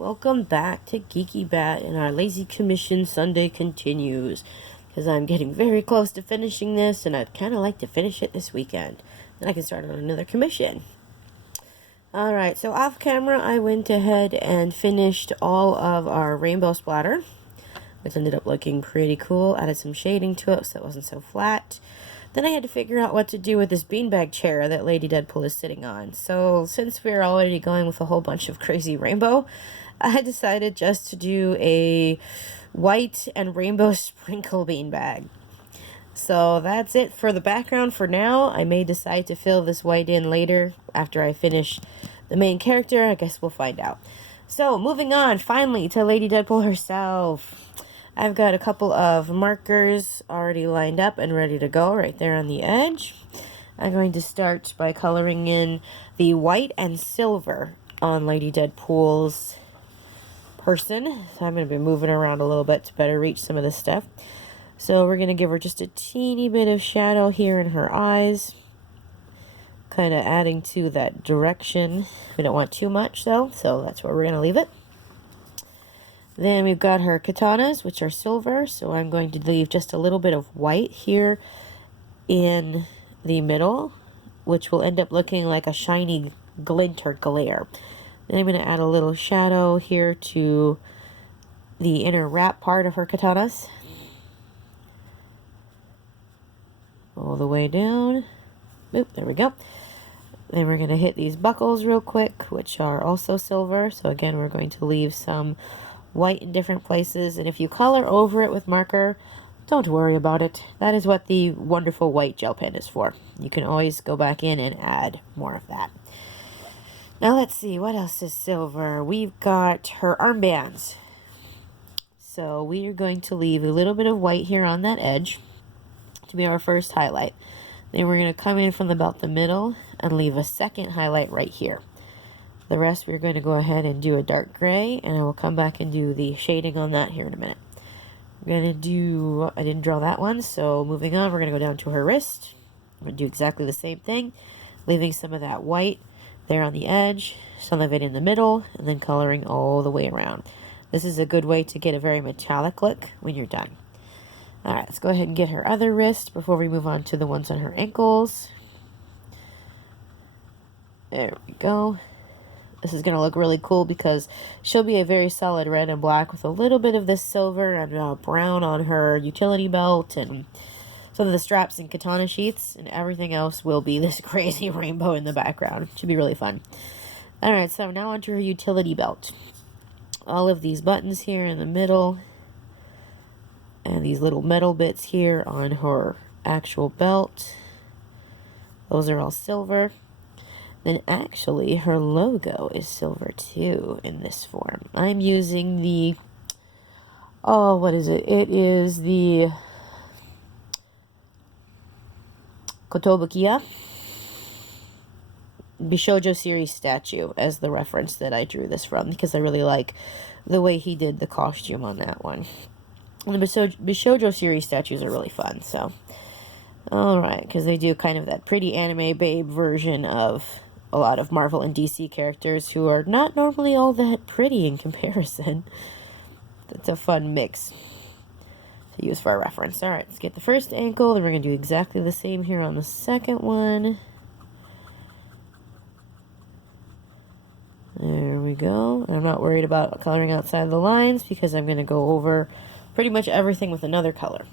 welcome back to Geeky Bat, and our Lazy Commission Sunday continues. Because I'm getting very close to finishing this, and I'd kind of like to finish it this weekend. Then I can start on another commission. Alright, so off camera, I went ahead and finished all of our rainbow splatter. This ended up looking pretty cool. Added some shading to it so it wasn't so flat. Then I had to figure out what to do with this beanbag chair that Lady Deadpool is sitting on. So since we're already going with a whole bunch of crazy rainbow, I decided just to do a white and rainbow sprinkle beanbag. So that's it for the background for now. I may decide to fill this white in later after I finish the main character. I guess we'll find out. So moving on finally to Lady Deadpool herself. I've got a couple of markers already lined up and ready to go right there on the edge. I'm going to start by coloring in the white and silver on Lady Deadpool's person. So I'm going to be moving around a little bit to better reach some of this stuff. So we're going to give her just a teeny bit of shadow here in her eyes. Kind of adding to that direction. We don't want too much though, so that's where we're going to leave it. Then we've got her katanas, which are silver, so I'm going to leave just a little bit of white here in the middle, which will end up looking like a shiny glint or glare. Then I'm going to add a little shadow here to the inner wrap part of her katanas. All the way down. Oop, there we go. Then we're going to hit these buckles real quick, which are also silver. So again, we're going to leave some white in different places, and if you color over it with marker, don't worry about it. That is what the wonderful white gel pen is for. You can always go back in and add more of that. Now let's see, what else is silver? We've got her armbands. So we are going to leave a little bit of white here on that edge to be our first highlight. Then we're going to come in from about the middle and leave a second highlight right here. The rest we're going to go ahead and do a dark gray, and I will come back and do the shading on that here in a minute. We're going to do, I didn't draw that one, so moving on, we're going to go down to her wrist. I'm going to do exactly the same thing, leaving some of that white there on the edge, some of it in the middle, and then coloring all the way around. This is a good way to get a very metallic look when you're done. Alright, let's go ahead and get her other wrist before we move on to the ones on her ankles. There we go. This is going to look really cool because she'll be a very solid red and black with a little bit of this silver and brown on her utility belt and some of the straps and katana sheaths, and everything else will be this crazy rainbow in the background. Should be really fun. Alright, so now onto her utility belt. All of these buttons here in the middle and these little metal bits here on her actual belt. Those are all silver. Then actually her logo is silver too in this form. I'm using the, oh, what is it? It is the Kotobukiya Bishoujo series statue as the reference that I drew this from, because I really like the way he did the costume on that one. And the Bishoujo series statues are really fun, so. Alright, because they do kind of that pretty anime babe version of a lot of Marvel and DC characters who are not normally all that pretty in comparison. That's a fun mix to use for a reference. Alright, let's get the first ankle, then we're going to do exactly the same here on the second one. There we go. I'm not worried about coloring outside the lines because I'm going to go over pretty much everything with another color.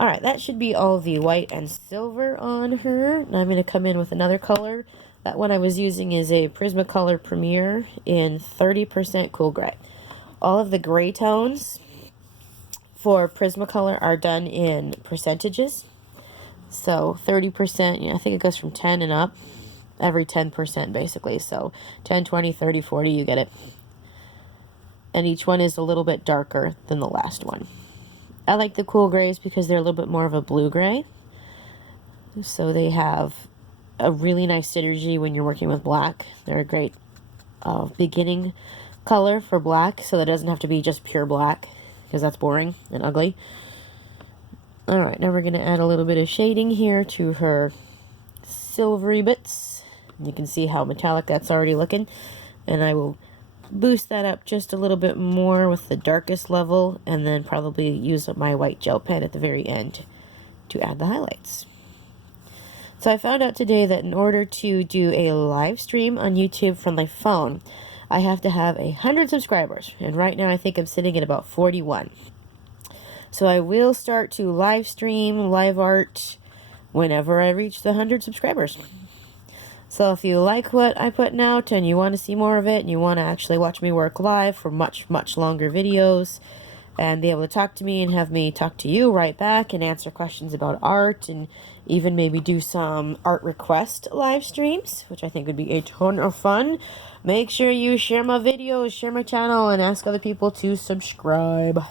Alright, that should be all the white and silver on her. Now I'm going to come in with another color. That one I was using is a Prismacolor Premier in 30% cool gray. All of the gray tones for Prismacolor are done in percentages. So 30%, I think it goes from 10 and up. Every 10% basically. So 10, 20, 30, 40, you get it. And each one is a little bit darker than the last one. I like the cool grays because they're a little bit more of a blue gray. So they have a really nice synergy when you're working with black. They're a great beginning color for black, so that doesn't have to be just pure black, because that's boring and ugly. Alright, now we're going to add a little bit of shading here to her silvery bits. You can see how metallic that's already looking. And I will boost that up just a little bit more with the darkest level, and then probably use my white gel pen at the very end to add the highlights. So I found out today that in order to do a live stream on YouTube from my phone, I have to have 100 subscribers, and right now I think I'm sitting at about 41. So I will start to live stream live art whenever I reach the 100 subscribers. So if you like what I put out and you want to see more of it and you want to actually watch me work live for much longer videos and be able to talk to me and have me talk to you right back and answer questions about art and even maybe do some art request live streams, which I think would be a ton of fun, make sure you share my videos, share my channel, and ask other people to subscribe.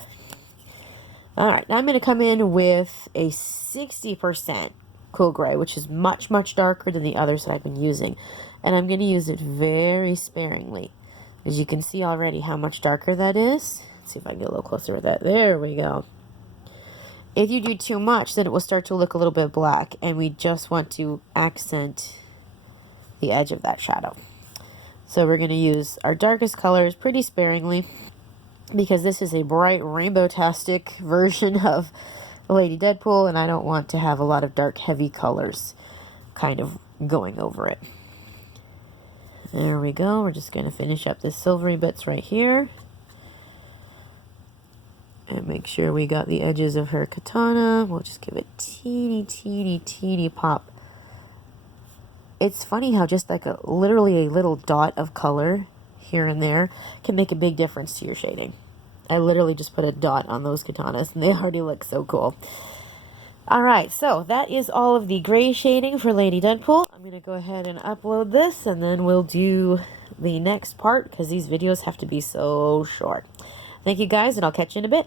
Alright, now I'm going to come in with a 60% cool gray, which is much darker than the others that I've been using. And I'm going to use it very sparingly. As you can see already how much darker that is. Let's see if I can get a little closer with that. There we go. If you do too much, then it will start to look a little bit black, and we just want to accent the edge of that shadow. So we're going to use our darkest colors pretty sparingly, because this is a bright rainbow-tastic version of Lady Deadpool, and I don't want to have a lot of dark, heavy colors kind of going over it. There we go. We're just going to finish up this silvery bits right here. And make sure we got the edges of her katana. We'll just give it teeny pop. It's funny how just like literally a little dot of color here and there can make a big difference to your shading. I literally just put a dot on those katanas and they already look so cool. Alright, so that is all of the gray shading for Lady Deadpool. I'm going to go ahead and upload this and then we'll do the next part because these videos have to be so short. Thank you guys, and I'll catch you in a bit.